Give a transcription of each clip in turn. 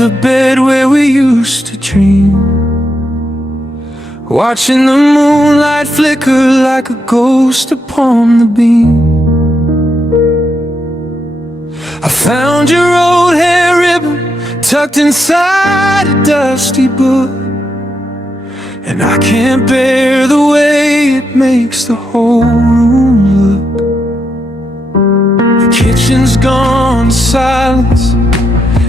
the bed where we used to dream, watching the moonlight flicker like a ghost upon the beam. I found your old hair ribbon tucked inside a dusty book, and I can't bear the way it makes the whole room look. The kitchen's gone to silence,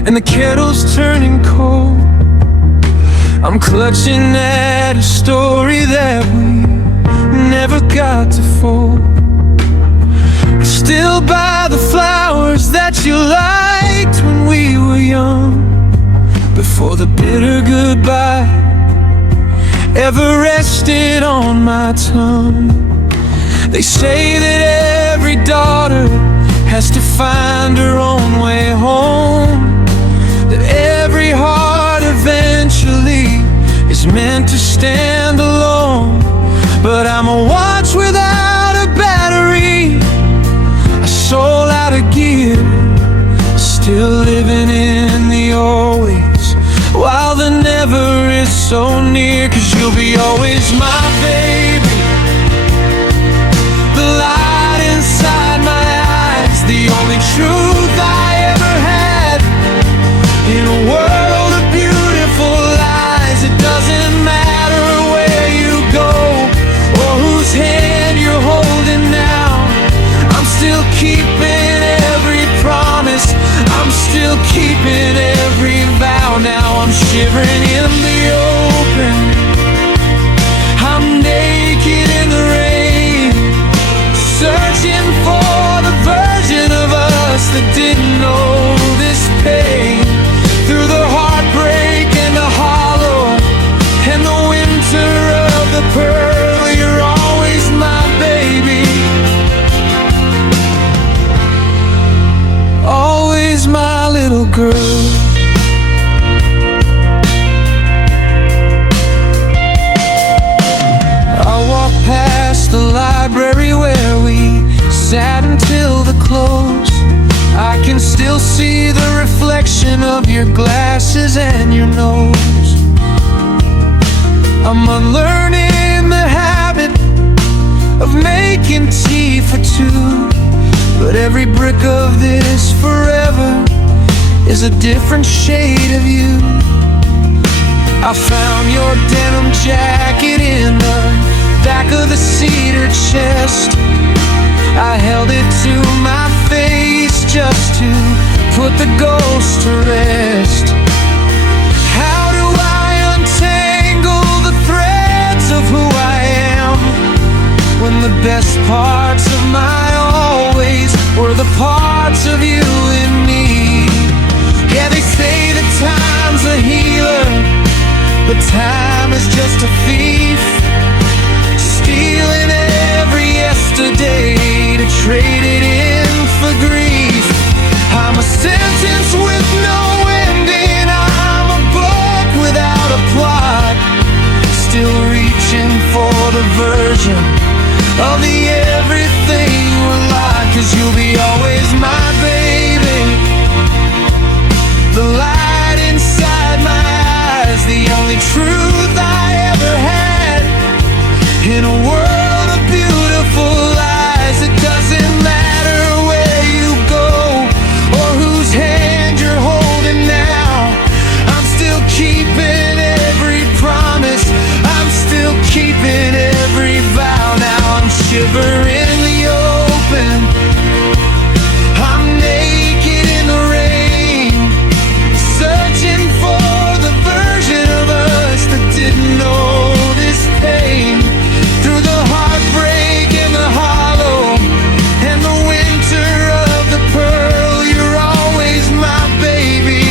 and the kettle's turning cold. I'm clutching at a story that we never got to fold. I still buy the flowers that you liked when we were young, before the bitter goodbye ever rested on my tongue. They say that every daughter has to find her own way home, that every heart eventually is meant to stand alone. But I'm a watch without a battery, a soul out of gear, still living in the always, while the never is so near. 'Cause you'll be always my baby, the light inside my eyes, the only truth I ever had in a world of beautiful lies. It doesn't matter where you go or whose hand you're holding now, I'm still keeping every promise, I'm still keeping every vow. Now I'm shivering in the open, I'm naked in the rain, searching for the version of us that didn't know this pain. Through the heartbreak and the hollow and the winter of the pearl, you're always my baby, always my little girl. I walk past the library where we sat until the close. I can still see the reflection of your glasses and your nose. I'm unlearning the habit of making tea for two, but every brick of this forever is a different shade of you. I found your denim jacket in the back of the cedar chest, I held it to my face just to put the ghost to rest. How do I untangle the threads of who I am, when the best parts of my always were the parts of you and me? Yeah, they say that time's a healer, but time is just a thief, stealing every yesterday to trade it in for grief. I'm a sentence with no ending, I'm a book without a plot, still reaching for the version of the everything we're like. 'Cause you'll be always my baby, the light inside my eyes, the only truth I ever had in a world of beautiful lies. It doesn't matter where you go or whose hand you're holding now, I'm still keeping every promise, I'm still keeping every vow. Now I'm shivering in the open, I'm naked in the rain, searching for the version of us that didn't know this pain. Through the heartbreak and the hollow and the winter of the pearl, you're always my baby.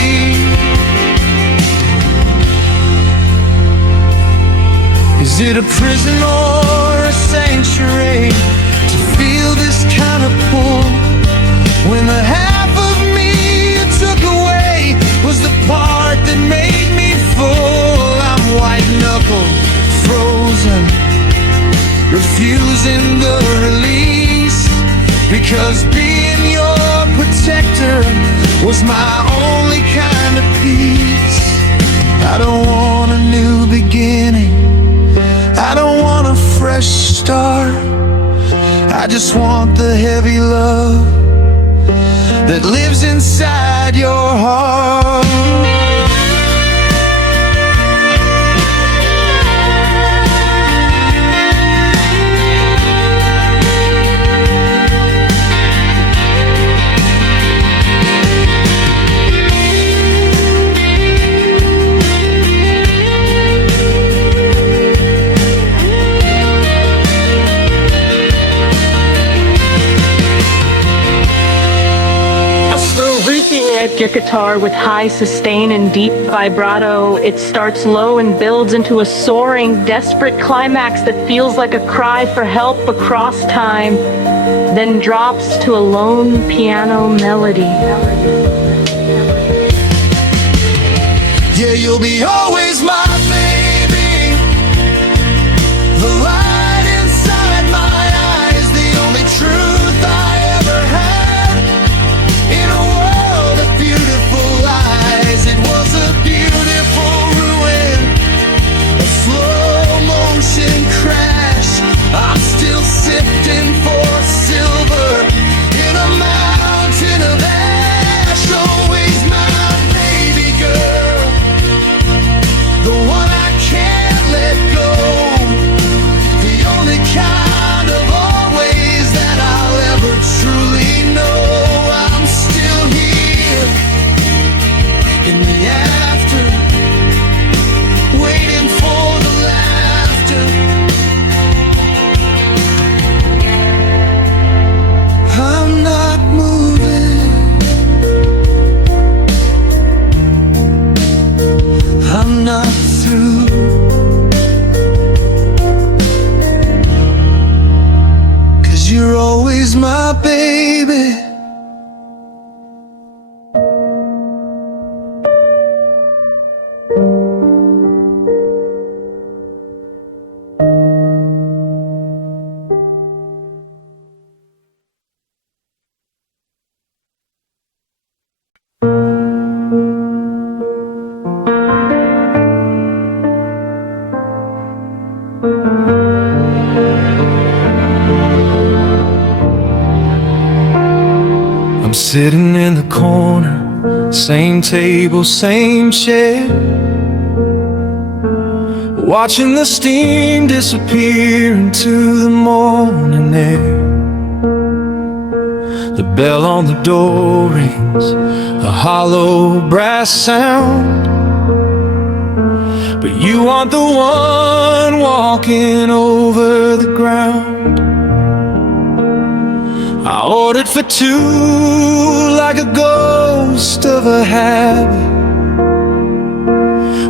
Is it a prison or a sanctuary to feel this kind of pull, when the half of me you took away was the part that made me full? I'm white knuckled, frozen, refusing the release, because being your protector was my only kind of peace. just want the heavy love that lives inside your heart. At your guitar with high sustain and deep vibrato, it starts low and builds into a soaring, desperate climax that feels like a cry for help across time, then drops to a lone piano melody. Yeah, you'll be always my baby, the light inside my eyes, the only truth I ever had in a world of beautiful lies. It was a beautiful ruin, a slow motion crash. I'm still sifting for silver in a mountain of ash. Always my baby girl, the one I can't let go, the only kind of always that I'll ever truly know. I'm still here in the after, waiting for the laughter. I'm not moving, I'm not through. 'Cause you're always my baby. I'm sitting in the corner, same table, same chair, watching the steam disappear into the morning air. The bell on the door rings, a hollow brass sound, but you aren't the one walking over the ground. I ordered for two like a ghost of a habit,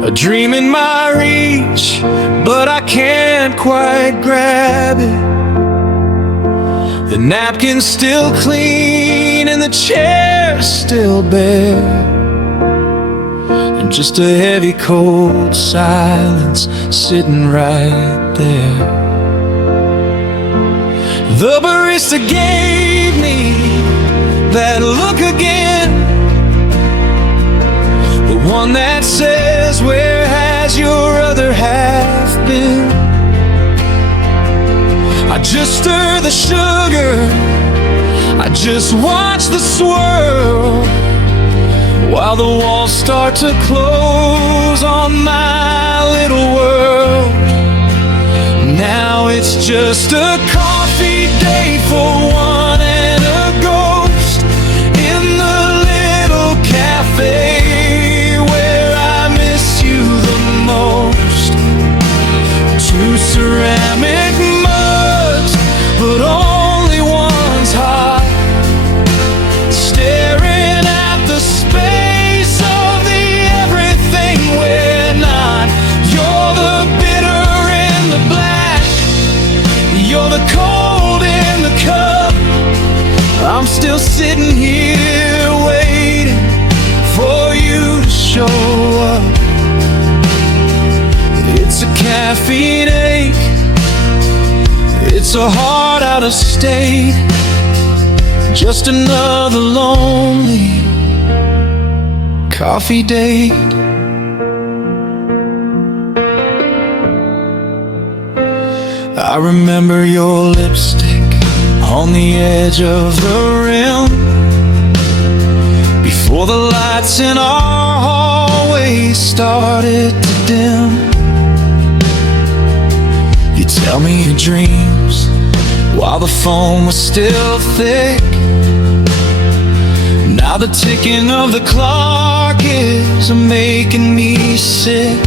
a dream in my reach, but I can't quite grab it. The napkin's still clean and the chair's still bare, and just a heavy cold silence sitting right there. The barista gave me that look again, the one that says, where has your other half been? I just stir the sugar, I just watch the swirl, while the walls start to close on my little world. Now it's just a coffee day for one and a ghost in the little cafe where I miss you the most. Two ceramic mugs, but only one's hot, staring at the space of the everything we're not. You're the bitter in the black, you're the cold in the cup. I'm still sitting here waiting for you to show up. It's a caffeine ache, it's a heart out of state, just another lonely coffee date. I remember your lipstick on the edge of the rim, before the lights in our hallway started to dim. You tell me your dreams while the phone was still thick. Now the ticking of the clock is making me sick.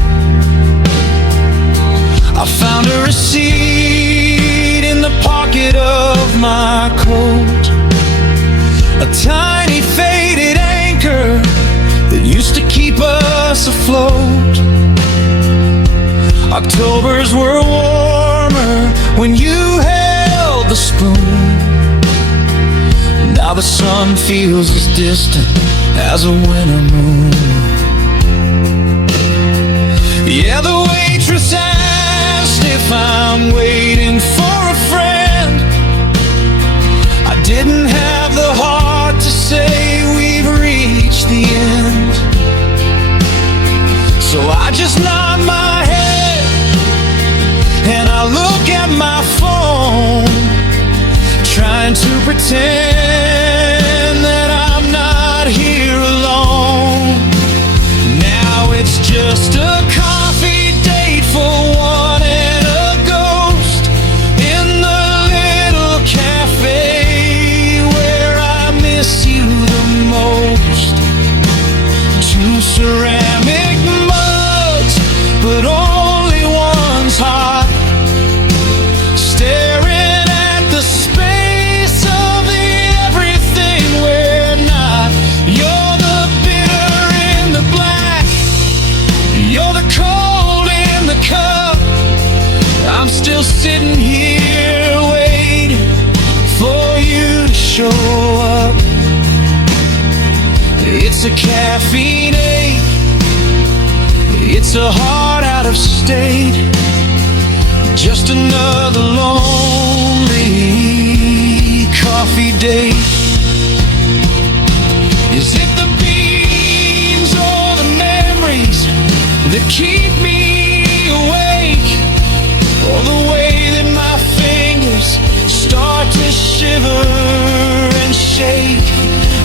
I found a receipt in the pocket of my coat, a tiny faded anchor that used to keep us afloat. Octobers were warmer when you held the spoon. Now the sun feels as distant as a winter moon. Yeah, the waitress asked if I'm waiting for a friend. I didn't have the heart to say we've reached the end, so I just nod my head and I look at my phone, trying to pretend that I'm not here alone. Now it's just a coffee date for one and a ghost in the little cafe where I miss you the most. Two ceramic mugs, but only one's hot, staring at the space of the everything we're not. You're the bitter in the black, you're the cold in the cup. I'm still sitting here waiting for you to show up. It's a caffeine ache, it's a heart out of state, just another lonely coffee date. Is it the beans or the memories that keep me awake, or the way that my fingers start to shiver and shake?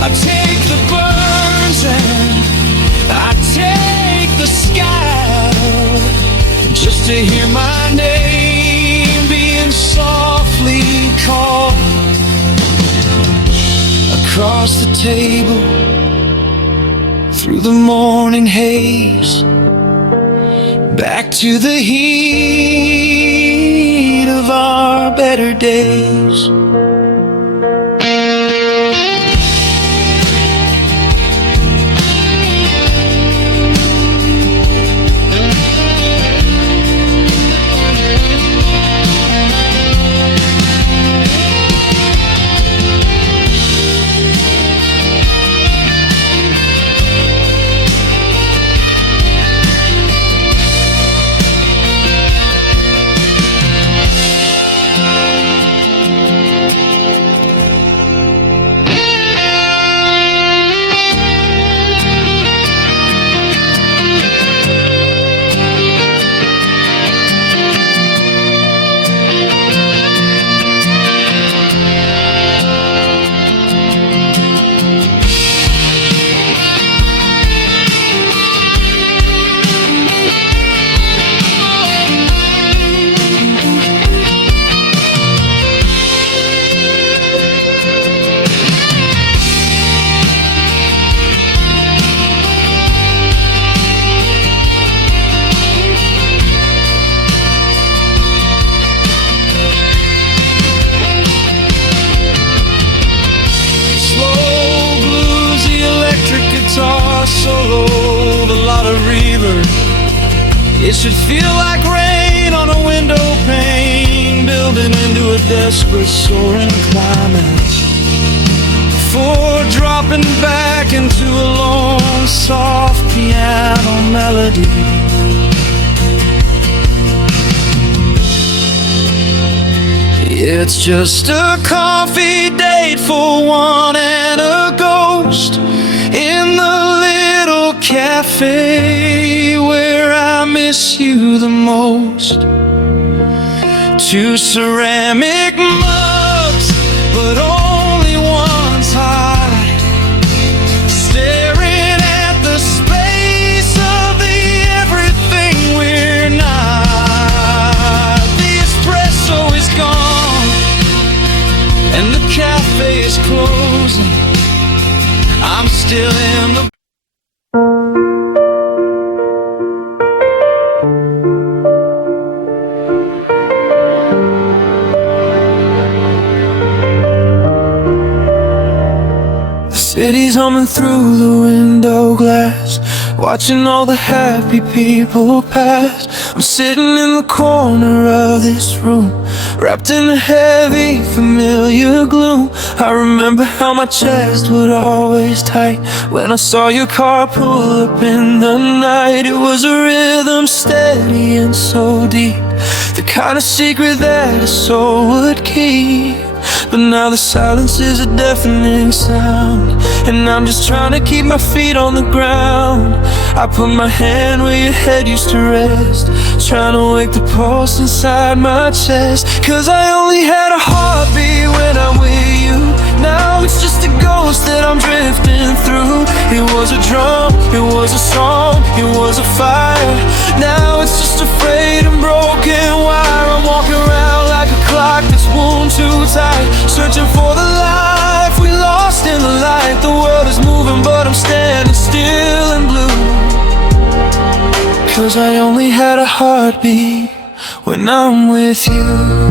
I take the burns and I take the sky, just to hear my name being softly called. Across the table, through the morning haze, back to the heat of our better days. Solo, a lot of reverb. It should feel like rain on a window pane, building into a desperate soaring climax, before dropping back into a lone soft piano melody. It's just a coffee date for one and a ghost in the little cafe where I miss you the most. Two ceramic mugs, City's humming through the window glass, watching all the happy people pass. I'm sitting in the corner of this room, wrapped in a heavy, familiar gloom. I remember how my chest would always tight when I saw your car pull up in the night. It was a rhythm steady and so deep, the kind of secret that a soul would keep. But now the silence is a deafening sound, and I'm just trying to keep my feet on the ground. I put my hand where your head used to rest, trying to wake the pulse inside my chest. Cause I only had a heartbeat when I'm with you. Now it's just a ghost that I'm drifting through. It was a drum, it was a song, it was a fire. Now it's just a frayed and broken wire. I'm walking around like a clock that's wound too tight, searching for the life we lost in the light. The world is moving but I'm standing still and blue. Cause I only had a heartbeat when I'm with you.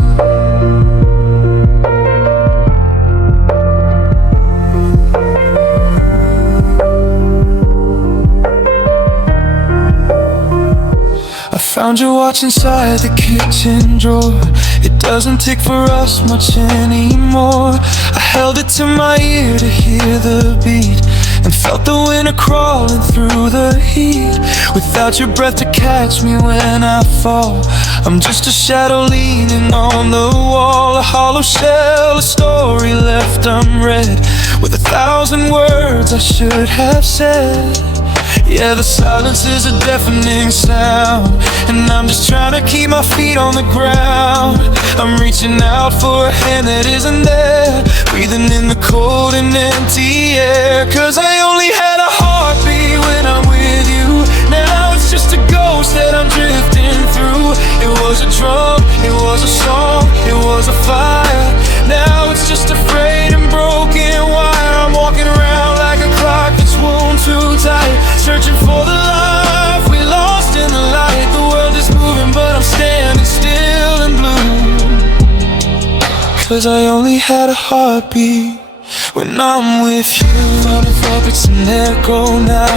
Found your watch inside the kitchen drawer. It doesn't tick for us much anymore. I held it to my ear to hear the beat, and felt the winter crawling through the heat. Without your breath to catch me when I fall, I'm just a shadow leaning on the wall. A hollow shell, a story left unread, with 1,000 words I should have said. Yeah, the silence is a deafening sound, and I'm just trying to keep my feet on the ground. I'm reaching out for a hand that isn't there, breathing in the cold and empty air. Cause I only had a heartbeat when I'm with you. Now it's just a ghost that I'm drifting through. It was a drum, it was a song, it was a fire. Now it's just a frayed and broken wire. I'm walking around like a clock that's wound too tight, searching for the life we lost in the light. The world is moving but I'm standing still and blue. Cause I only had a heartbeat when I'm with you. Running up, it's an echo now.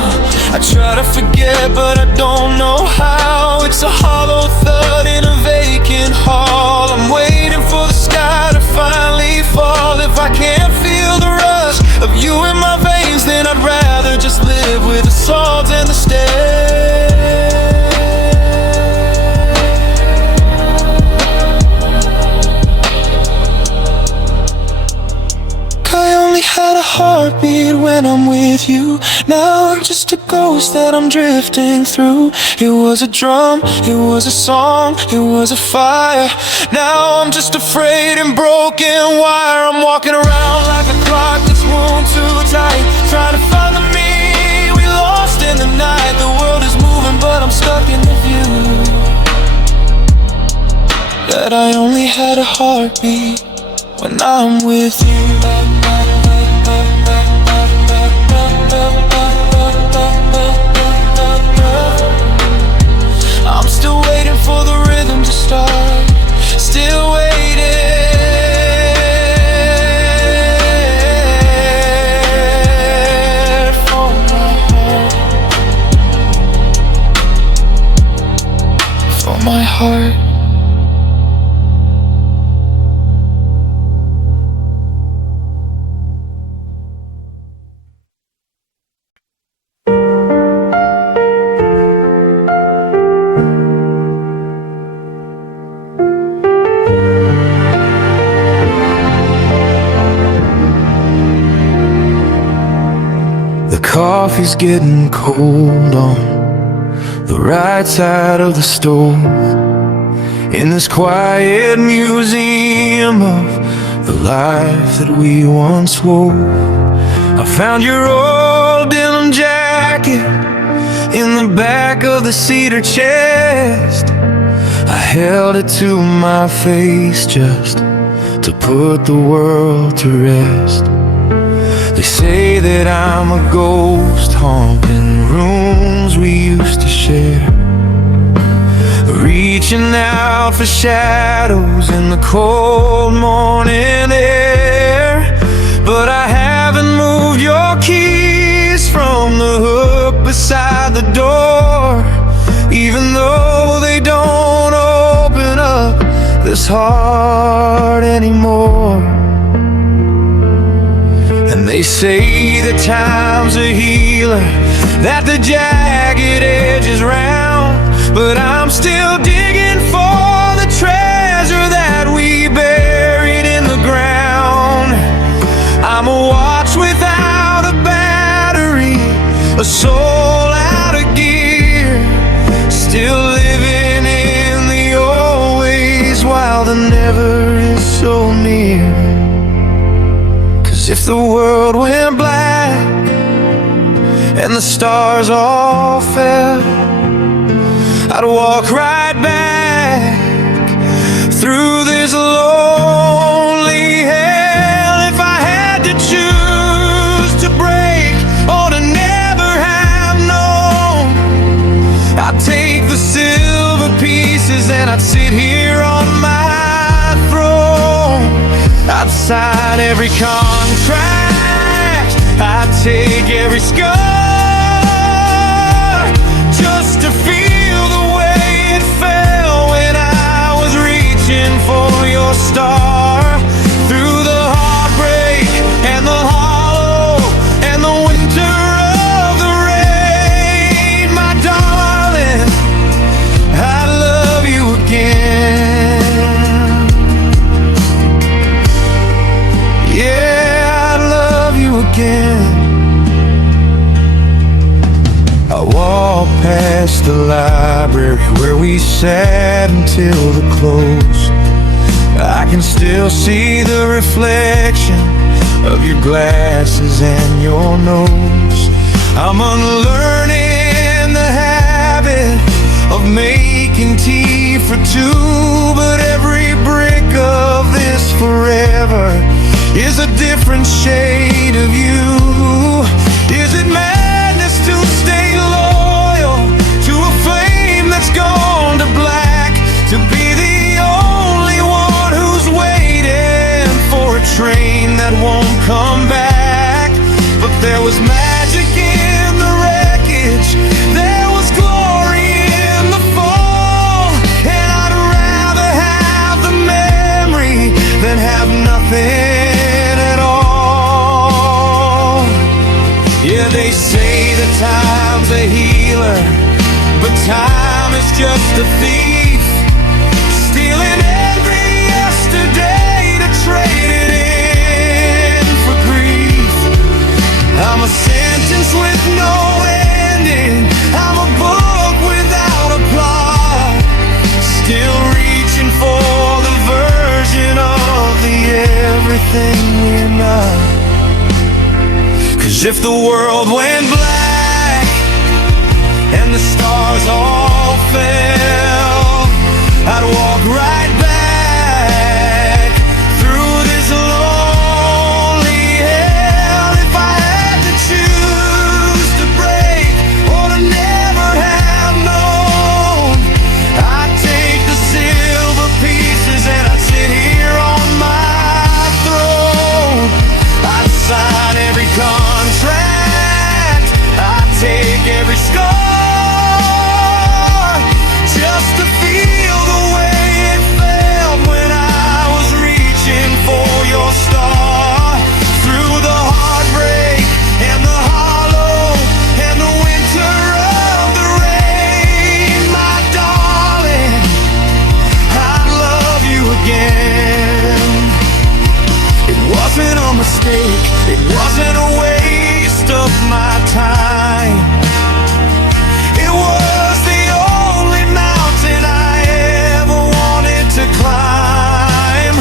I try to forget but I don't know how. It's a hollow thud in a vacant hall. I'm waiting for the sky to finally fall. If I can't feel the rush of you in my veins, then I'd rather just live with the salt and the stairs. I only had a heartbeat when I'm with you. Now I'm just a ghost that I'm drifting through. It was a drum, it was a song, it was a fire. Now I'm just afraid and broken wire. I'm walking around like a clock that's wound too tight, trying to find the me we lost in the night. The world is moving but I'm stuck in the view that I only had a heartbeat when I'm with you. I'm still waiting for the rhythm to start, still waiting for my heart, for my heart. Coffee's getting cold on the right side of the stove, in this quiet museum of the life that we once wove. I found your old denim jacket in the back of the cedar chest. I held it to my face just to put the world to rest. They say that I'm a ghost haunting rooms we used to share, reaching out for shadows in the cold morning air. But I haven't moved your the door, even though they don't open up this heart anymore. And they say that time's a healer, that the jagged edge is round, but I'm still digging for the treasure that we buried in the ground. I'm a watch without a battery, a soul out of gear, still living in the old ways while the never is so near. 'Cause if the world went black and the stars all fell, I'd walk right back through this lonely hell. If I had to choose to break or to never have known, I'd take the silver pieces and I'd sit here on my throne. I'd sign every contract, I'd take every scar, just to feel the way it felt when I was reaching for your star. Through the heartbreak and the hollow and the winter of the rain, my darling, I love you again. Yeah, I love you again. I walk past the library where we sat until the close. I can still see the reflection of your glasses and your nose. I'm unlearning the habit of making tea for two, but every brick of this forever is a different shade of you. Is it madness to stay loyal to a flame that's gone to black, to be the only one who's waiting for a train that won't come back? But there was magic in the wreckage, there was glory in the fall, and I'd rather have the memory than have nothing at all. Yeah, they say that time's a healer, but time is just a thief, stealing every yesterday to trade it in for grief. I'm a sentence with no ending, I'm a book without a plot, still reaching for the version of the everything we're not. 'Cause if the world went black and the stars all fell, I'd walk right back through this lonely hell. If I had to choose to break or to never have known, I'd take the silver pieces and I'd sit here on my throne. I'd sign every contract, I'd take every scar, just to feel the way it felt when I was reaching for your star. Through the heartbreak and the hollow and the winter of the rain, my darling, I love you again. It wasn't a mistake, it wasn't a waste of my time. It was the only mountain I ever wanted to climb.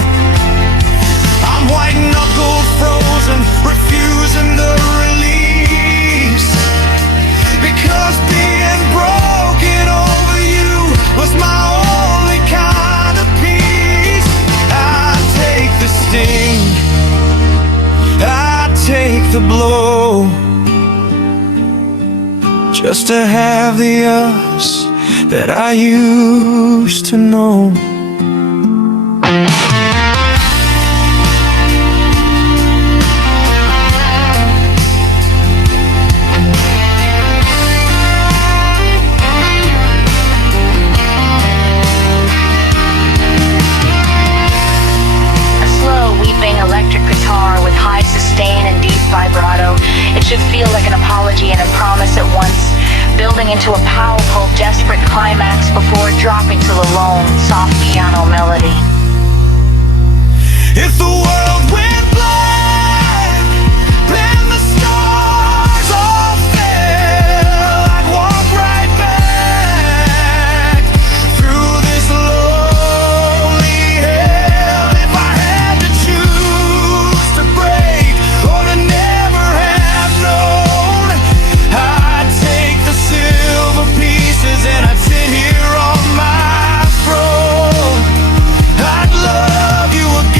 I'm white-knuckled, frozen, refusing the release, because being broken over you was my only kind of peace. I take the sting, I take the blow, just to have the us that I used to know. powerful, desperate climax before dropping to the lone, soft piano melody. If the world went black, then the stars all fell, I'd walk right back through this lonely hell. If I had to choose to break or to never have known, I'd take the silver pieces and I'd sit here on my throne. I'd love you again.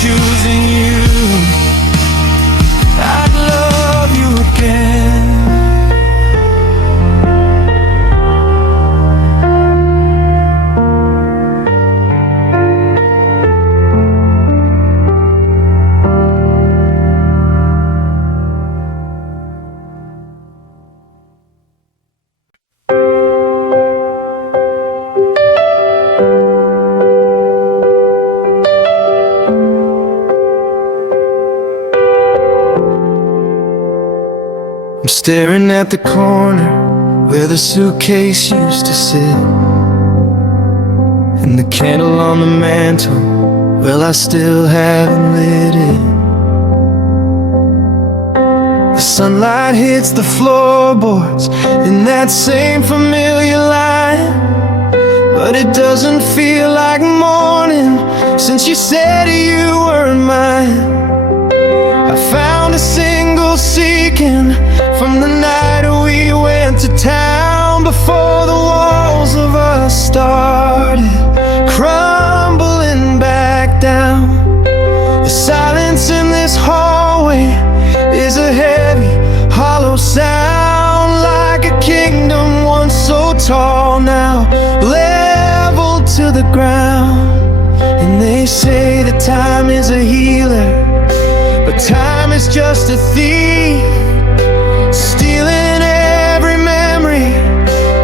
Choosing you, I'd love you again. I'm staring at the corner where the suitcase used to sit, and the candle on the mantle, well, I still haven't lit it. The sunlight hits the floorboards in that same familiar line, but it doesn't feel like morning since you said you weren't mine. I found a single seeking from the night we went to town, before the walls of us started crumbling back down. The silence in this hallway is a heavy, hollow sound, like a kingdom once so tall, now leveled to the ground. And they say that time is a healer, but time is just a thief, stealing every memory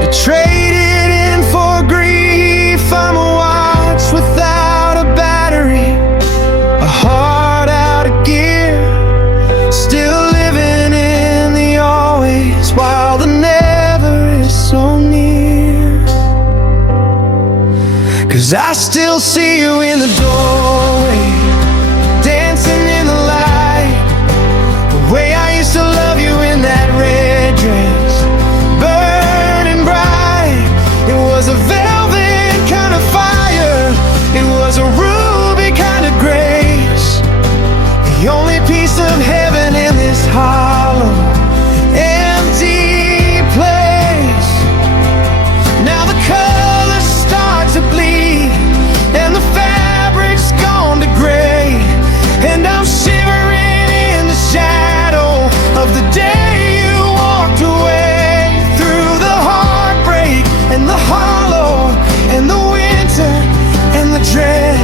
to trade it in for grief. I'm a watch without a battery, a heart out of gear, still living in the always while the never is so near. 'Cause I still see you in the doorway, dancing in the light, the way I used to love you in that red dress, burning bright. It was a velvet kind of fire, it was a ruby kind of grace, the only piece of heaven in this hollow, empty place. Now the colors start to bleed and the fabric's gone to gray, and I'm shivering in the shadow of the day you walked away. Through the heartbreak and the hollow and the winter and the dread,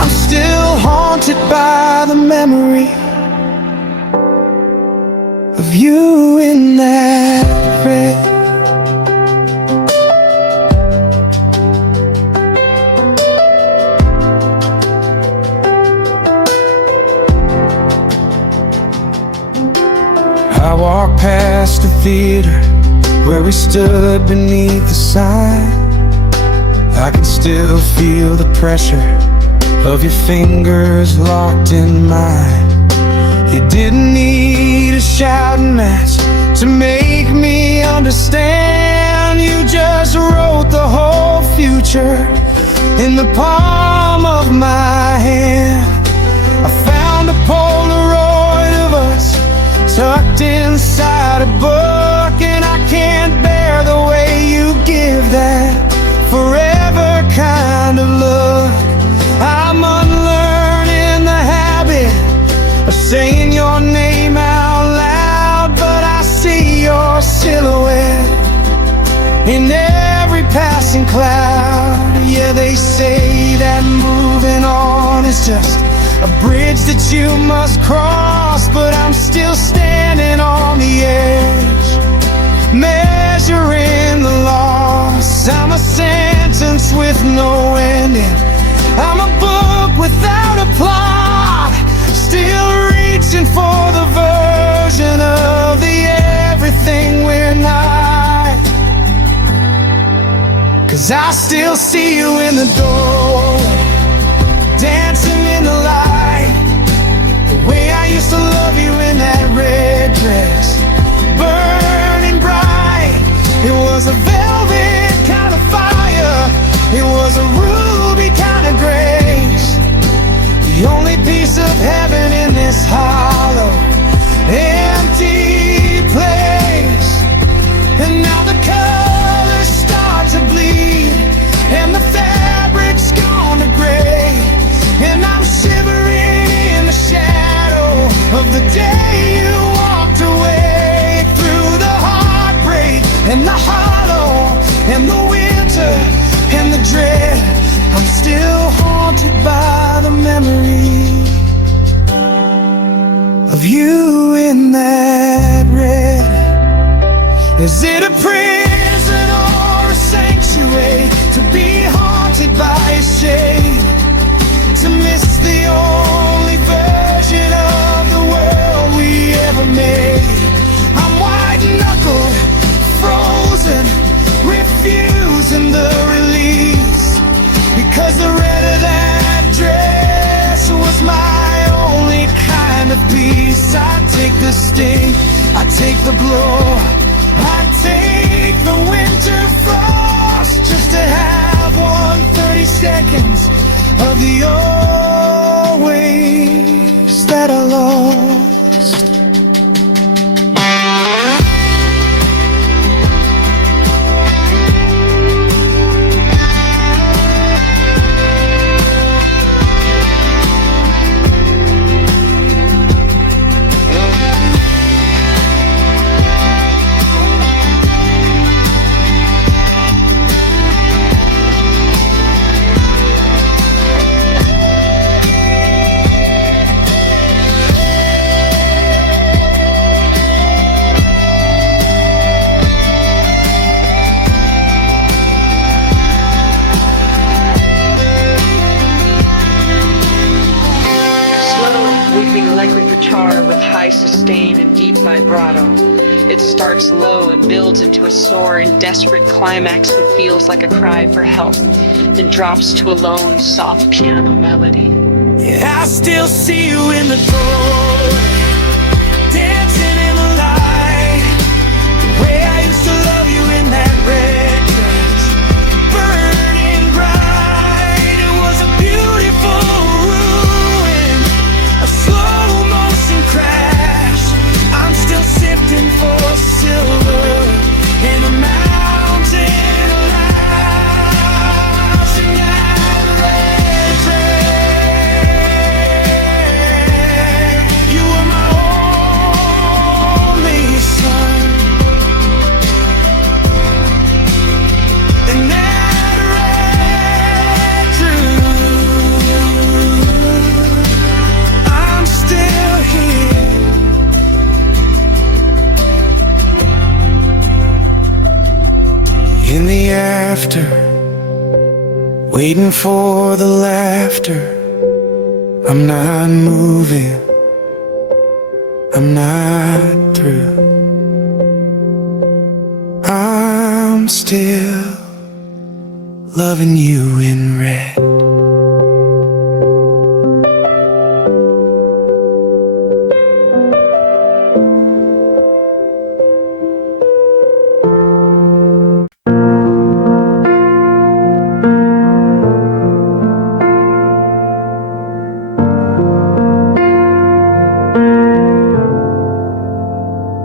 I'm still haunted by the memory of you in that red. I walked past the theater where we stood beneath the sign. I can still feel the pressure of your fingers locked in mine. You didn't need a shouting match to make me understand. You just wrote the whole future in the palm of my hand. I found a Polaroid of us tucked inside a book, and I can't bear the way you give that forever kind of look. I'm unlearning the habit of saying your name out loud, but I see your silhouette in every passing cloud. Yeah, they say that moving on is just a bridge that you must cross, but I'm still standing on the edge, measuring the loss. I'm a sentence with no ending, I'm a book without a plot, still reaching for the version of the everything we're not. 'Cause I still see you in the doorway, dancing in the light, the way I used to love you in that red dress, burning bright. It was a velvet kind of fire, it was a ruby kind of grace, the only piece of heaven in this hollow, empty place. And now the colors start to bleed, and the fabric's gone to gray, and I'm shivering in the shadow of the day you walked away. Through the heartbreak and the hollow and the winter and the dread, I'm still haunted by the memory of you in that red. Is it a prison or a sanctuary to be haunted by a shade, to miss the only version of the world we ever made? I'm white-knuckled, frozen, refusing the release, because the red of that dress was my only kind of peace. I take the sting, I take the blow, I take the winter frost, just to have 130 seconds of the always that I lost. Electric guitar with high sustain and deep vibrato. It starts low and builds into a soaring, desperate climax that feels like a cry for help, then drops to a lone, soft piano melody. Yeah, I still see you in the doorway, dancing in the light, the way I used to love you in that red dress, burning bright. It was a beautiful ruin, a slow motion crash. I'm still sifting for silver in a mountain of ash, and that red dress, you were my only sun. And that red dress, I'm still here. In the after, waiting for the laughter, I'm not moving, I'm not through. I'm still loving you in red.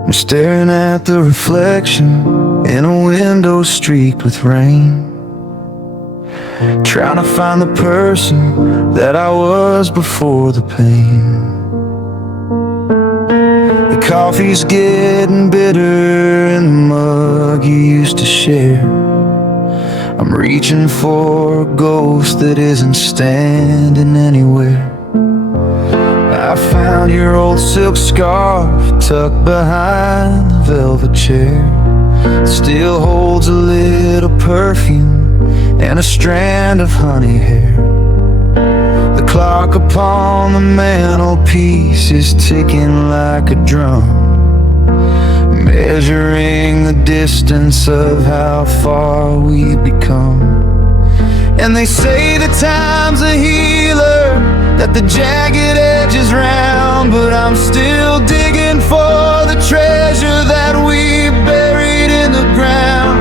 I'm staring at the reflection in a window streaked with rain, trying to find the person that I was before the pain. The coffee's getting bitter in the mug you used to share. I'm reaching for a ghost that isn't standing anywhere. I found your old silk scarf tucked behind the velvet chair. It still holds a little perfume and a strand of honey hair. The clock upon the mantelpiece is ticking like a drum, measuring the distance of how far we've become. And they say that time's a healer, that the jagged edge is round, but I'm still digging for the treasure that we buried in the ground.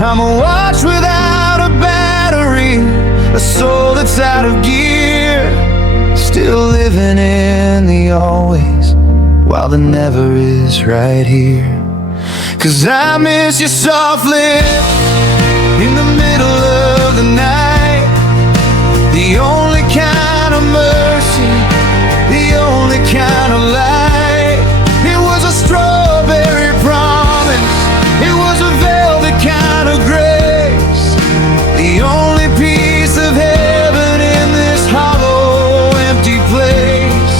I'm a watch without a battery, a soul that's out of gear, still living in the always while the never is right here. 'Cause I miss your soft lips in the middle of the night, the only kind of mercy, the only kind of light. It was a strawberry promise, it was a velvet kind of grace, the only piece of heaven in this hollow, empty place.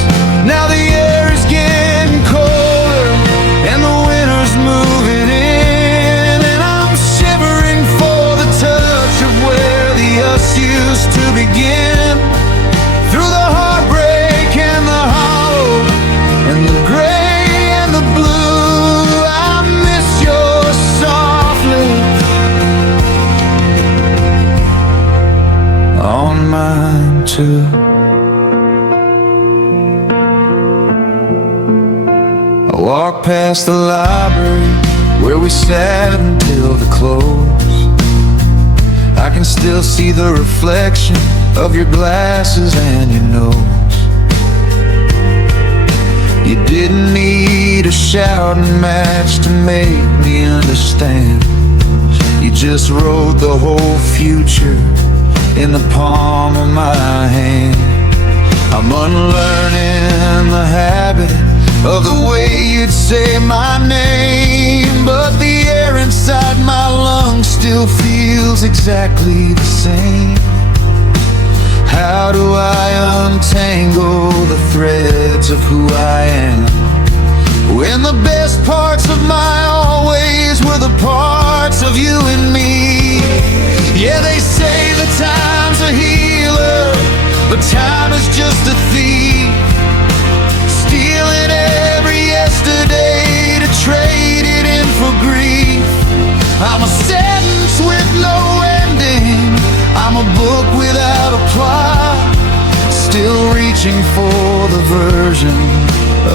Now the air is getting colder and the winter's moving in, and I'm shivering for the touch of where the us used to begin. Through the heartbreak and the hollow and the gray and the blue, I miss your soft lips on mine too. I walk past the library where we sat until the close. I can still see the reflection of your glasses and your nose. You didn't need a shouting match to make me understand. You just wrote the whole future in the palm of my hand. I'm unlearning the habit of the way you'd say my name, but the air inside my lungs still feels exactly the same. How do I untangle the threads of who I am, when the best parts of my always were the parts of you and me? Yeah, they say that time's a healer, but time is just a thief, stealing every yesterday to trade it in for grief. I'm a sentence with no ending, I'm a book without a plot, still reaching for the version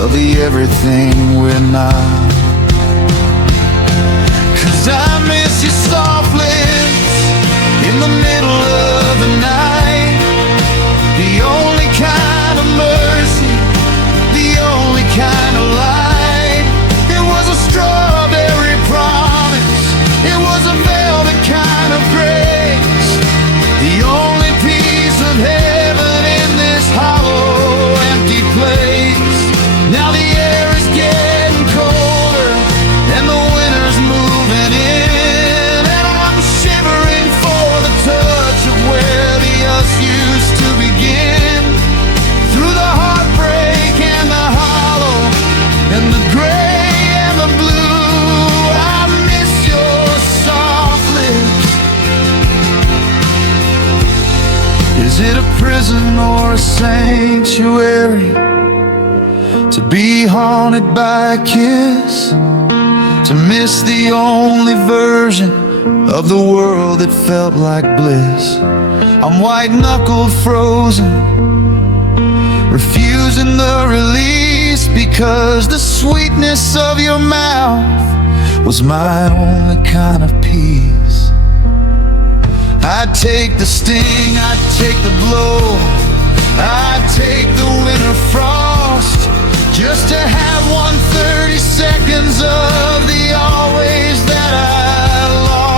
of the everything we're not. 'Cause I miss your soft lips in the middle of the night, the only kind of mercy, the only kind of light. It was a strawberry promise, it was a velvet kind of grace, the only piece of heaven in this hollow, empty place. Now the air is getting colder and the winter's moving in, and I'm shivering for the touch of where the us used to begin. Through the heartbreak and the hollow and the gray and the blue, I miss your soft lips. Is it a prison or a sanctuary to be haunted by a kiss, to miss the only version of the world that felt like bliss? I'm white-knuckled frozen, refusing the release, because the sweetness of your mouth was my only kind of peace. I'd take the sting, I'd take the blow, I'd take the winter frost, just to have 130 seconds of the always that I lost.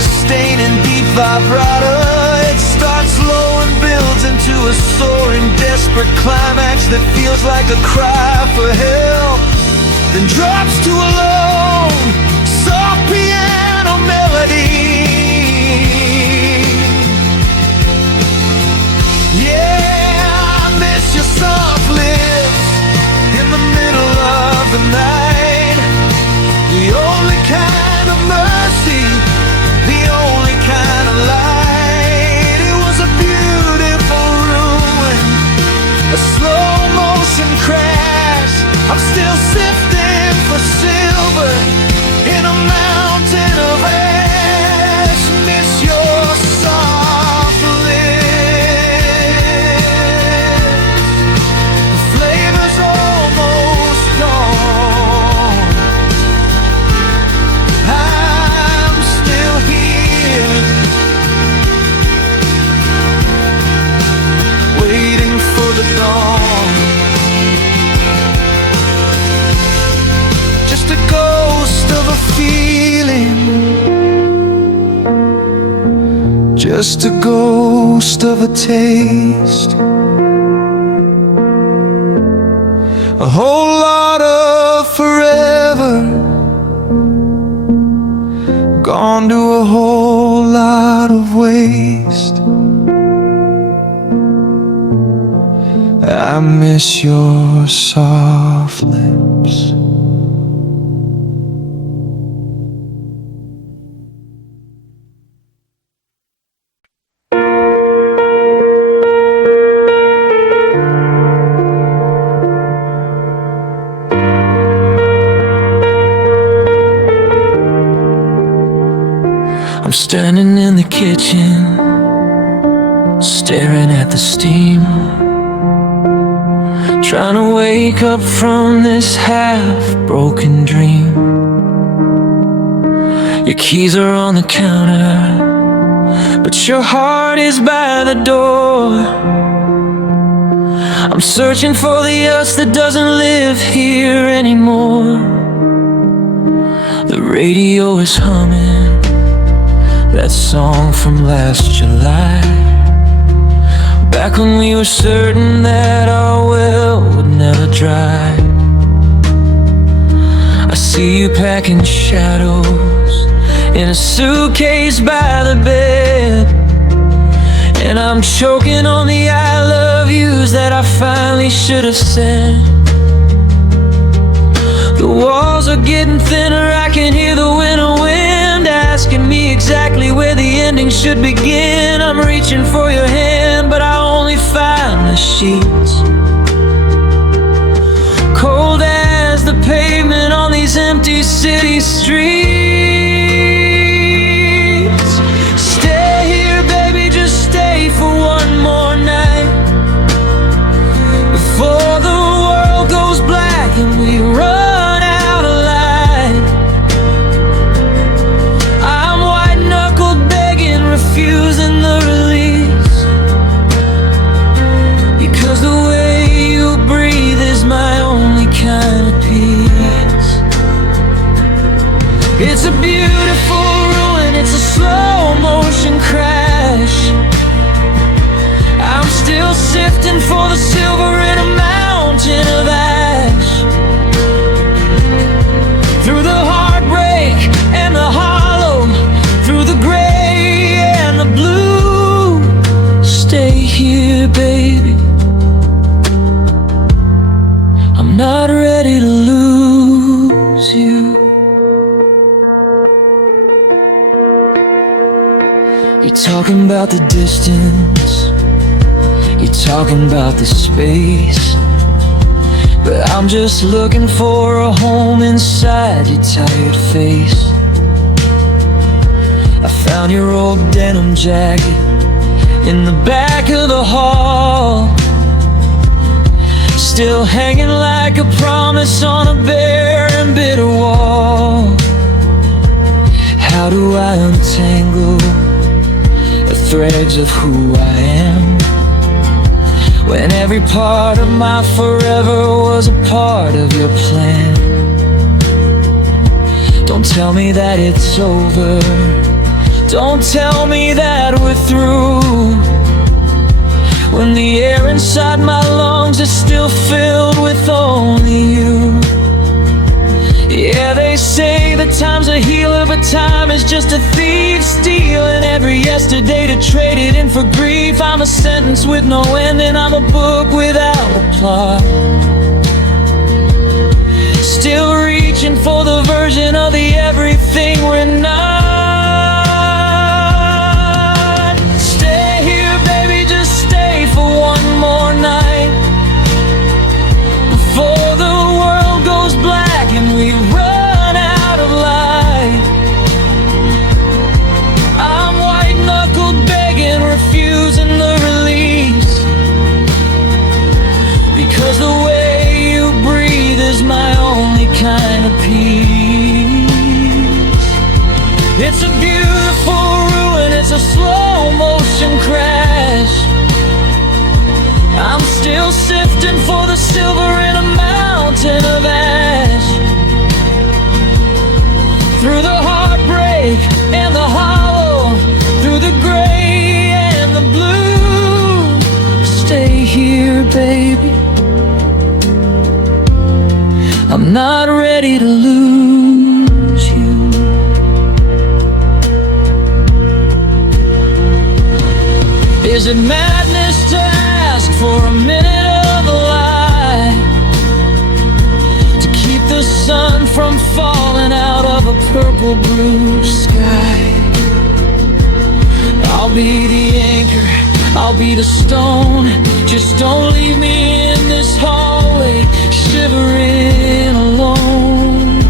sustaining deep vibrato. It starts low and builds into a soaring, desperate climax that feels like a cry for help, then drops to a lone, soft piano melody. Yeah, I miss your soft lips in the middle of the night. The only kind of mercy, the only kind of light. It was a beautiful ruin, a slow motion crash. I'm still sifting for silver in a mountain of ash. Miss your soft lips. The flavor's almost gone. I'm still here, waiting for the dawn. Just a ghost of a feeling, just a ghost of a taste. A whole lot of forever gone to a whole lot of waste. I miss your soft lips. I'm standing in the kitchen, staring at the steam, trying to wake up from this half-broken dream. Your keys are on the counter, but your heart is by the door. I'm searching for the us that doesn't live here anymore. The radio is humming that song from last July, back when we were certain that our well would never dry. I see you packing shadows in a suitcase by the bed, and I'm choking on the I love yous that I finally should have said. The walls are getting thinner, I can hear the winter wind asking me exactly where the ending should begin. I'm reaching for your hand, but I only find the sheets, cold as the pavement on these empty city streets. Stay here, baby, just stay for one more night before the world goes black and we run. Refusing the release, because the way you breathe is my only kind of peace. It's a beautiful ruin, it's a slow motion crash. I'm still sifting for the silver in a mountain of ash. Through the heartbreak and the hollow, through the gray and the blue, stay here, baby. I'm not ready to lose you. You're talking about the distance, you're talking about the space, but I'm just looking for a home inside your tired face. I found your old denim jacket in the back of the hall, still hanging like a promise on a bare and bitter wall. How do I untangle the threads of who I am, when every part of my forever was a part of your plan? Don't tell me that it's over, Don't tell me that we're through, when the air inside my lungs is still filled with only you. Yeah, they say that time's a healer, but time is just a thief, stealing every yesterday to trade it in for grief. I'm a sentence with no ending, I'm a book without a plot, still reaching for the version of the everything we're not. Stay here, baby, just stay for one more night, before the world goes black and we run out of light. I'm white-knuckled begging, refusing the release, because the way you breathe is my only kind of peace. It's a beautiful ruin, it's a slow motion crash. I'm still sifting for the silver in a mountain of ash. Through the heartbreak and the hollow, through the gray and the blue, stay here, baby. I'm not ready to lose you. Is it madness to ask for a minute of a lie, to keep the sun from falling out of a purple blue sky? I'll be the anchor, I'll be the stone. Just don't leave me in this hallway, shivering alone.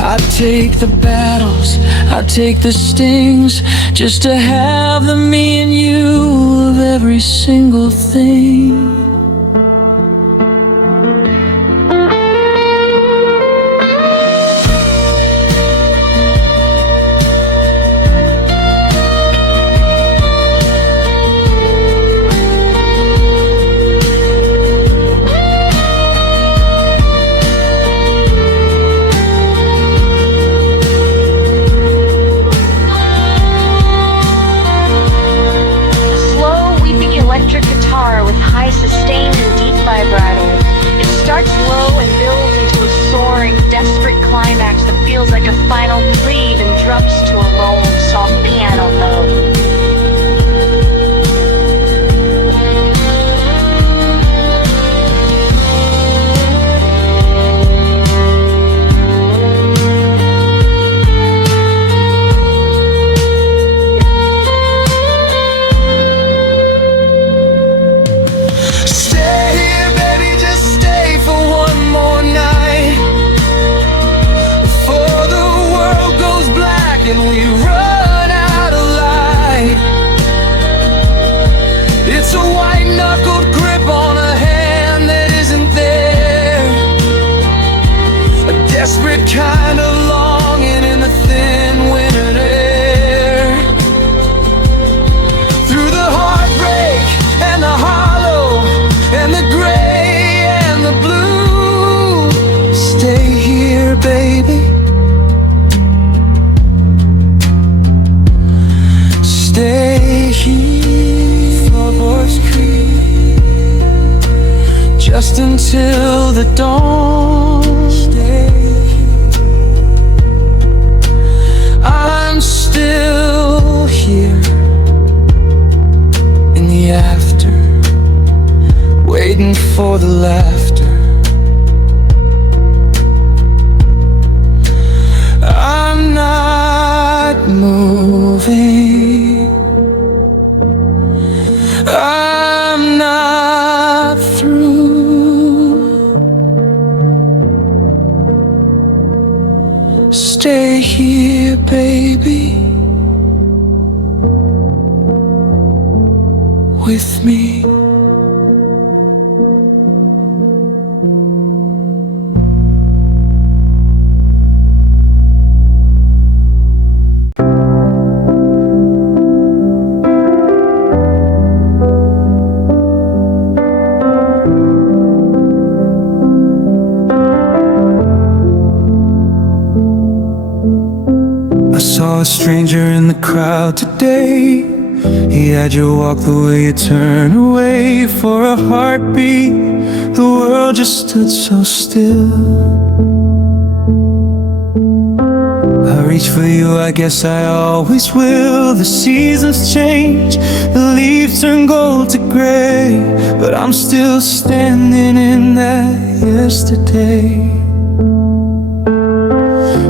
I take the battles, I take the stings, just to have the me and you of every single thing. Electric guitar with high sustain and deep vibrato. It starts low and builds into a soaring, desperate climax that feels like a final plead and drops to a lone, soft piano note. And we run out of light. It's a white-knuckled grip on a hand that isn't there, a desperate kind of longing in the thin winter air. Through the heartbreak and the hollow and the gray and the blue, stay here, baby. Stay here, Floorboards Creek, just until the dawn. Stay here. I'm still here in the after, waiting for the laughter. I'm not moving, I'm not through. Stay here, baby, with me. Saw a stranger in the crowd today. He had you walk the way you turn away. For a heartbeat, the world just stood so still. I reach for you, I guess I always will. The seasons change, the leaves turn gold to gray, but I'm still standing in that yesterday.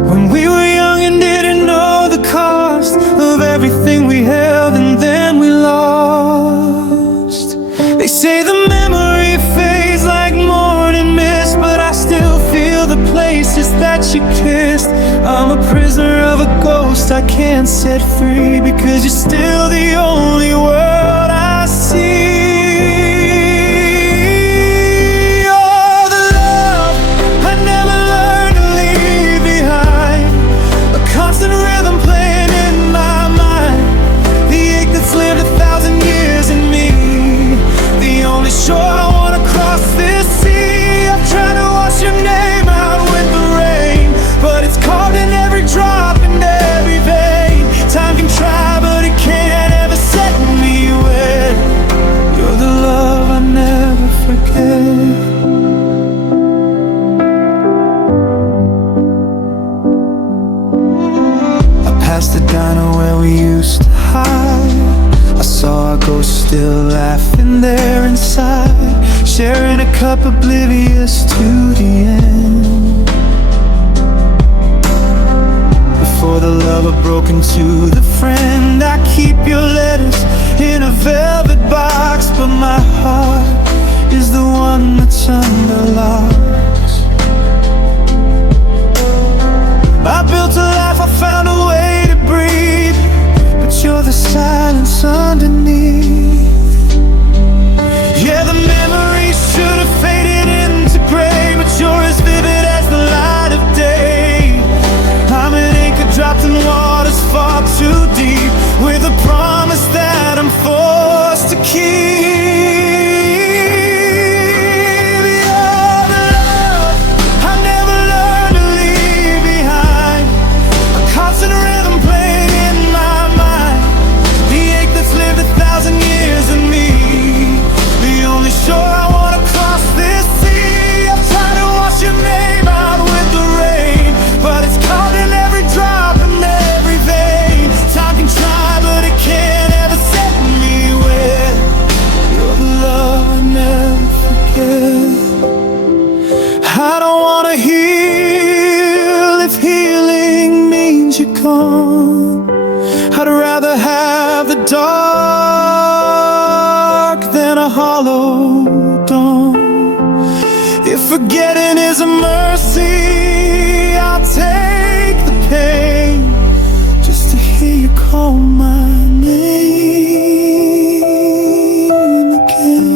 When we were young and didn't know the cost of everything we held and then we lost. They say the memory fades like morning mist, but I still feel the places that you kissed. I'm a prisoner of a ghost I can't set free, because you're still the only world I see. Past the diner where we used to hide, I saw a ghost still laughing there inside, sharing a cup oblivious to the end. Before the lover broke into the friend, I keep your letters in a velvet box, but my heart is the one that's under locks. I built a life, I found a way to breathe, but you're the silence underneath. Yeah, the memories should have faded into gray, but you're as vivid as the light of day. I'm an anchor dropped in waters far too deep, with a promise that I'm forced to keep. I don't wanna heal if healing means you're gone. I'd rather have the dark than a hollow dawn. If forgetting is a mercy, I'll take the pain just to hear you call my name again.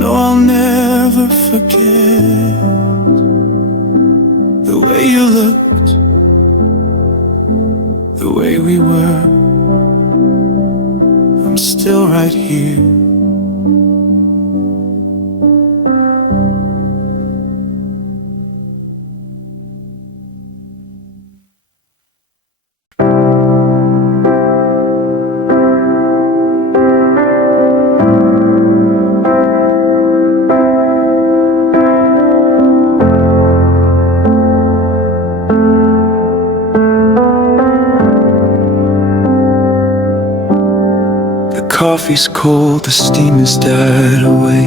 No, I'll never forget the way you looked, the way we were. I'm still right here. Coffee's cold, the steam has died away.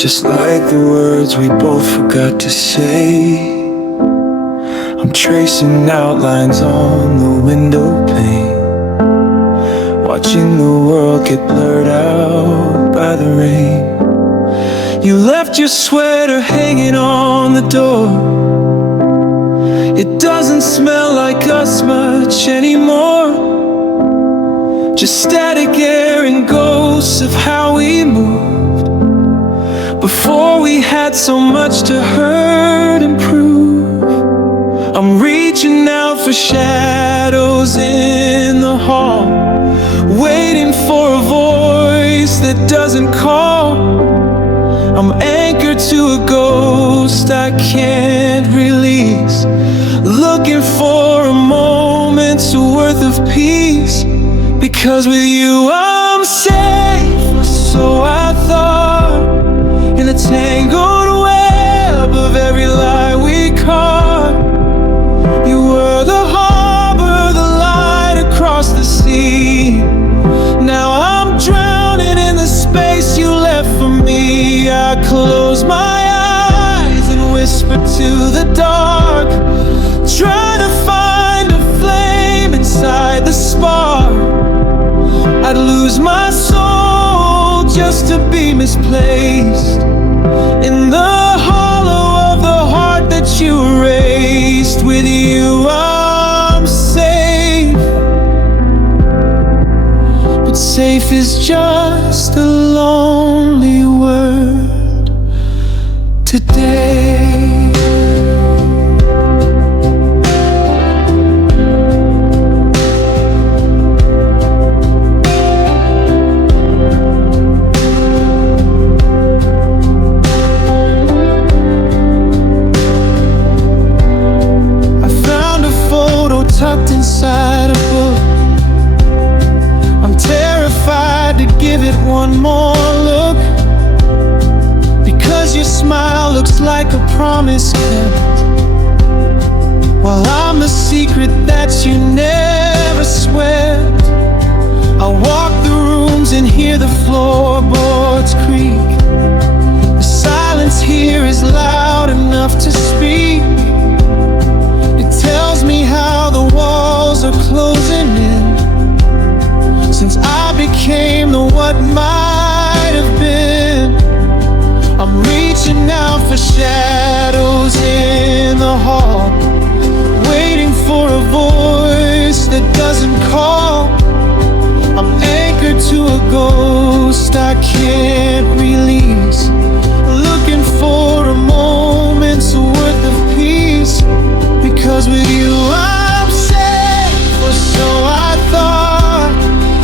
just like the words we both forgot to say. I'm tracing outlines on the window pane, watching the world get blurred out by the rain. You left your sweater hanging on the door. It doesn't smell like us much anymore, just static air and ghosts of how we moved before we had so much to hurt and prove. I'm reaching out for shadows in the hall, waiting for a voice that doesn't call. I'm anchored to a ghost I can't release, looking for a moment's worth of peace. Because with you I'm safe, or so I thought, in the tangled web of every lie we caught. You were the harbor, the light across the sea. Now I'm drowning in the space you left for me. I close my eyes and whisper to the dark, trying to find a flame inside the spark. I'd lose my soul just to be misplaced in the hollow of the heart that you erased. With you I'm safe, but safe is just a lonely word today. Tucked inside a book, I'm terrified to give it one more look, because your smile looks like a promise kept, while I'm the secret that you never swept. I walk the rooms and hear the floorboards creak. The silence here is loud enough to speak. Tells me how the walls are closing in, since I became the what might have been. I'm reaching out for shadows in the hall, waiting for a voice that doesn't call. I'm anchored to a ghost I can't release, looking for a moment's worth of peace. Because with you I'm safe, or so I thought,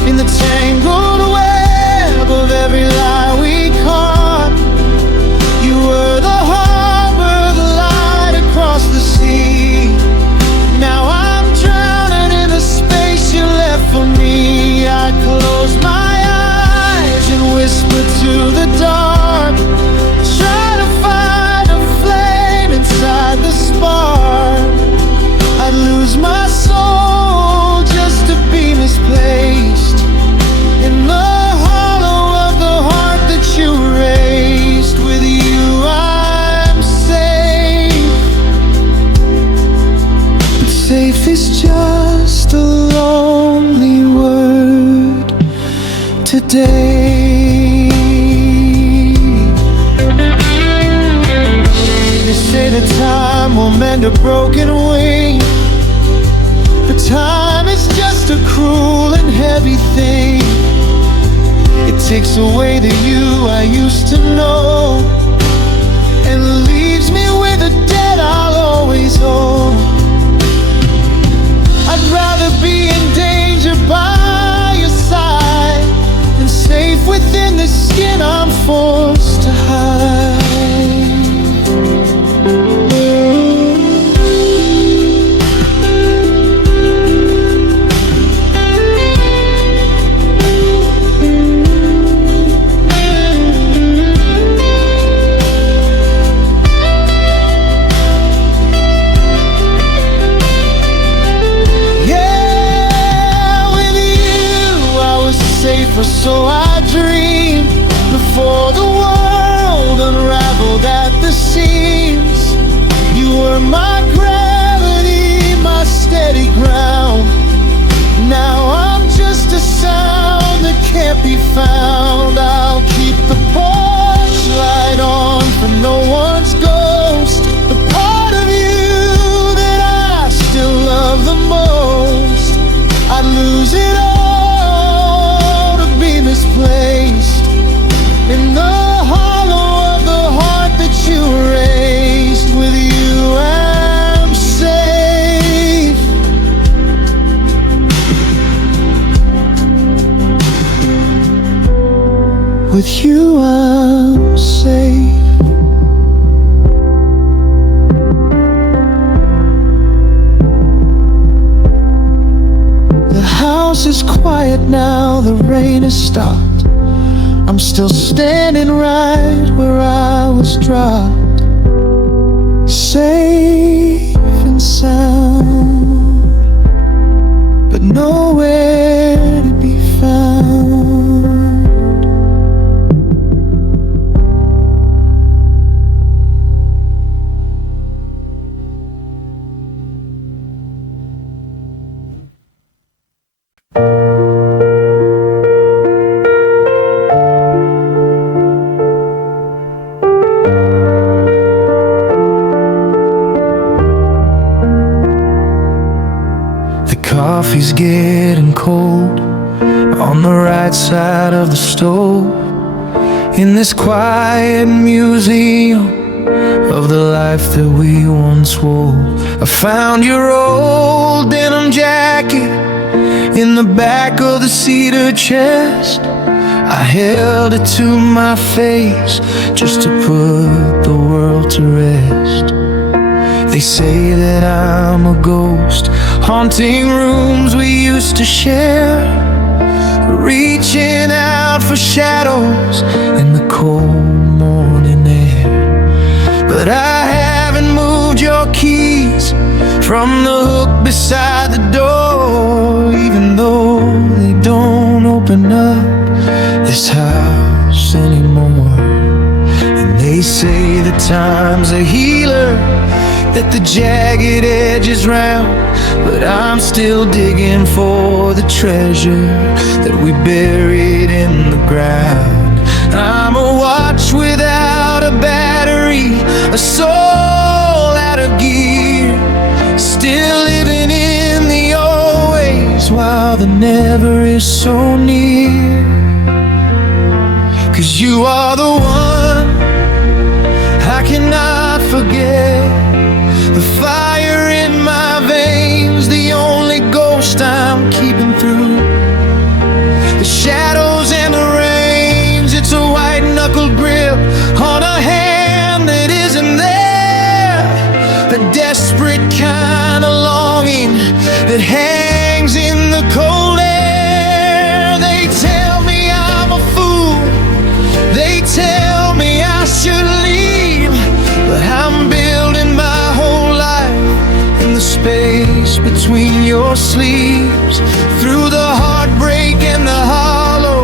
in the tangled web of every lie we caught. You were the harbor, the light across the sea. Now I'm drowning in the space you left for me. I close my eyes and whisper to the dark, try to find a flame inside the spark. I'd lose my soul just to be misplaced in the hollow of the heart that you erased. With you I'm safe, but safe is just a lonely word today. They say that time will mend a broken wing, but time is just a cruel and heavy thing. It takes away the you I used to know, and leaves me with a debt I'll always owe. I'd rather be in danger by your side than safe within the skin I'm forced to hide. So I dreamed before the world unraveled at the seams. You were my gravity, my steady ground. Now I'm just a sound that can't be found. I'll keep the porch light on for no one's ghost. The part of you that I still love the most. I'd lose it all to be misplaced in the hollow of the heart that you raised. With you I'm safe. With you I'm safe. The house is quiet now, the rain has stopped. I'm still standing right where I was dropped, safe and sound, but nowhere to be found. Coffee's getting cold on the right side of the stove, in this quiet museum of the life that we once wove. I found your old denim jacket in the back of the cedar chest. I held it to my face just to put the world to rest. They say that I'm a ghost, haunting rooms we used to share, reaching out for shadows in the cold morning air. But I haven't moved your keys from the hook beside the door, even though they don't open up this house anymore. And they say that time's a healer, that the jagged edge is round, but I'm still digging for the treasure that we buried in the ground. I'm a watch without a battery, a soul out of gear, still living in the old ways while the never is so near. 'Cause you are the one I cannot forget. The fire in my veins, the only ghost I'm keeping through. The shadows and the rains, it's a white-knuckled grip on a hand that isn't there. A desperate kind of longing that hangs in the cold air. They tell me I'm a fool, they tell me I should leave, but I'm building my whole life in the space between your sleeves. Through the heartbreak and the hollow,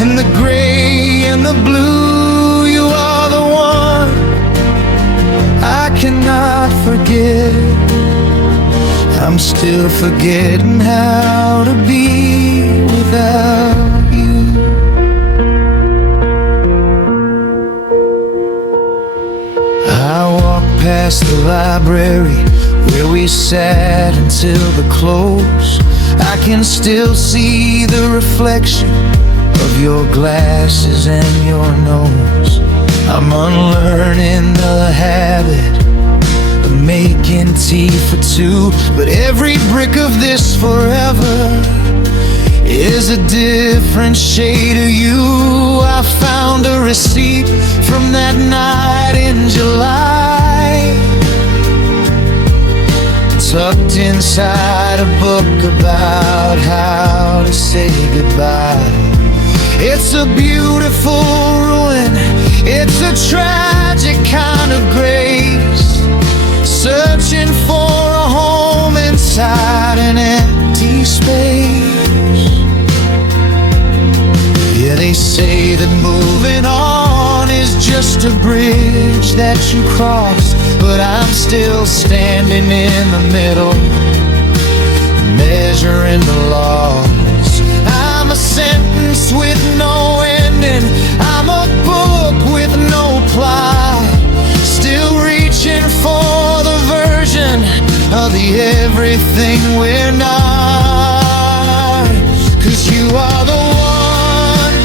and the gray and the blue, you are the one I cannot forget. I'm still forgetting how to be without you. I walk past the library where we sat until the close. I can still see the reflection of your glasses and your nose. I'm unlearning the habit of making tea for two, but every brick of this forever is a different shade of you. I found a receipt from that night in July, tucked inside a book about how to say goodbye. It's a beautiful ruin, it's a tragic kind of grace, searching for a home inside an empty space. Yeah, they say that moving on is just a that you crossed, but I'm still standing in the middle, measuring the loss. I'm a sentence with no ending, I'm a book with no plot, still reaching for the version of the everything we're not. 'Cause you are the one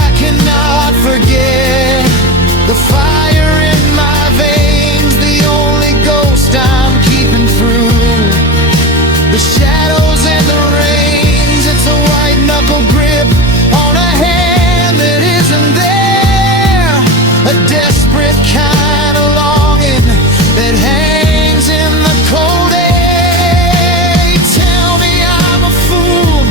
I cannot forget, the fire in my veins, the only ghost I'm keeping through the shadows and the rains. It's a white knuckle grip on a hand that isn't there, a desperate kind of longing that hangs in the cold air. They tell me I'm a fool,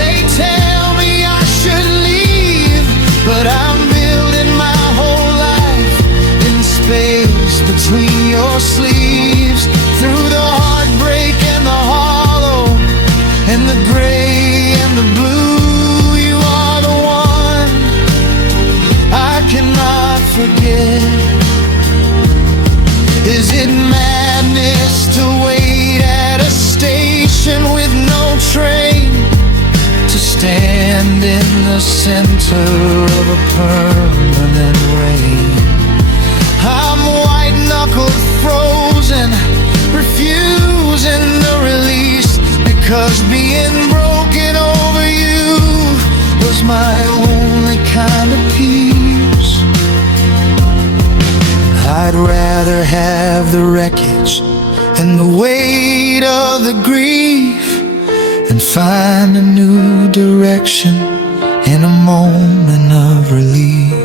they tell me I should leave, but I'm building my whole life in space between your sleeves, through the heartbreak and the hollow and the gray and the blue. You are the one I cannot forget. Is it madness to wait at a station with no train, to stand in the center of a permanent rain? I'm white-knuckled, frozen, refusing to release, because being broken over you was my only kind of peace. I'd rather have the wreckage and the weight of the grief than find a new direction in a moment of relief.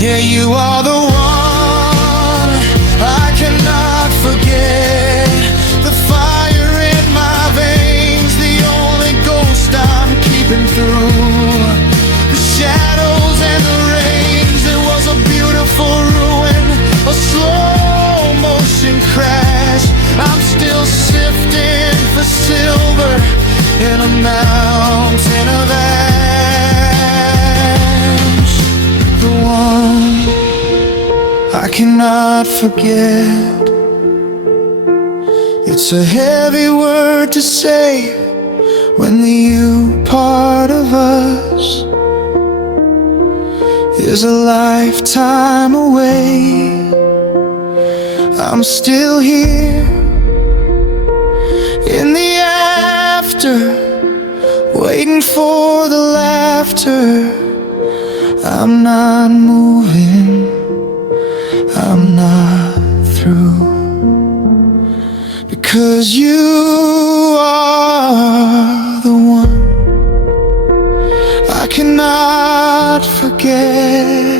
Yeah, you are the one I cannot forget, the fire in my veins, the only ghost I'm keeping through the shadows and the rains. It was a beautiful ruin, a slow motion crash. I'm still sifting for silver in a mountain of ash. The one I cannot forget. It's a heavy word to say when the you part of us is a lifetime away. I'm still here in the after, waiting for the laughter. I'm not moving, I'm not through, because you are the one I cannot forget.